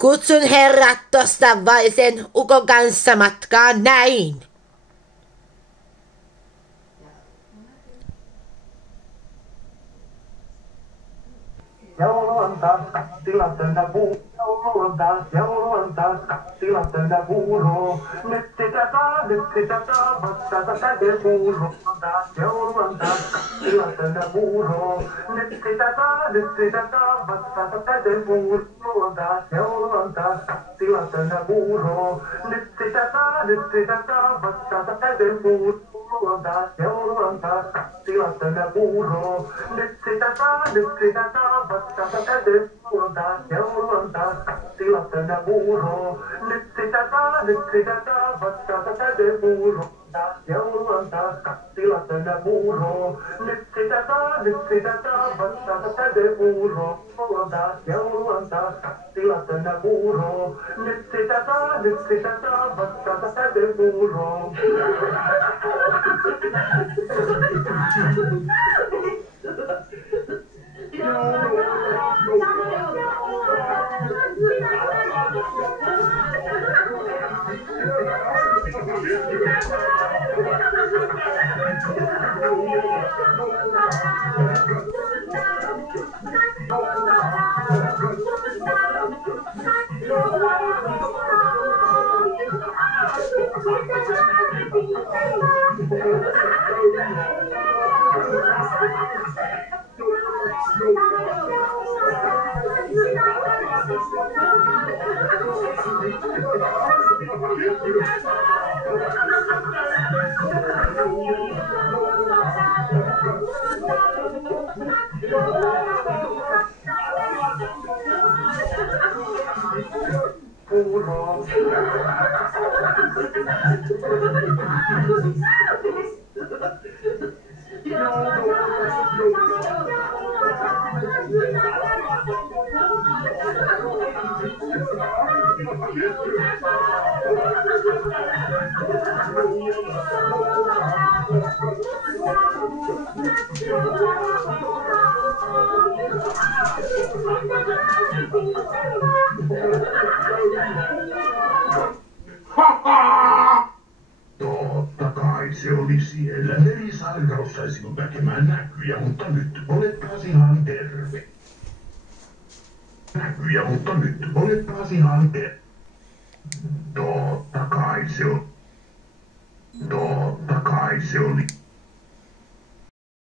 Kutsun herrat tosta vaisen ukon kanssa matkaan näin. Joulu on taas kattilat täynnä puuroa. Joulu on taas kattilat täynnä puuroa. Nyt sitä saa vastata täyteen puuroa. Joulu on taas kattilat täynnä puuroa. Nyt sitä saa vastata täyteen puuroa. Joulu on taas kattilat täynnä puuroa. Nyt sitä saa vastata täyteen puuroa. Joulu on taas kattilat täynnä puuroa. Nyt sitä saa vastata täyteen puuroa. Joulu on taas kattilat täynnä puuroa. Nyt sitä saa vastata täyteen puuroa. Joulu on taas kattilat täynnä puuroa. Nyt sitä saa vastata täyteen puuroa. Joulu on taas kattilat täynnä puuroa. Nyt sitä saa vastata täyteen puuroa. Totta kai se oli siellä. Verisairaus sai sinun näkemään näkyjä, mutta nyt olet taas ihan terve. Näkyjä, mutta nyt olet taas ihan terve. Totta kai se oli.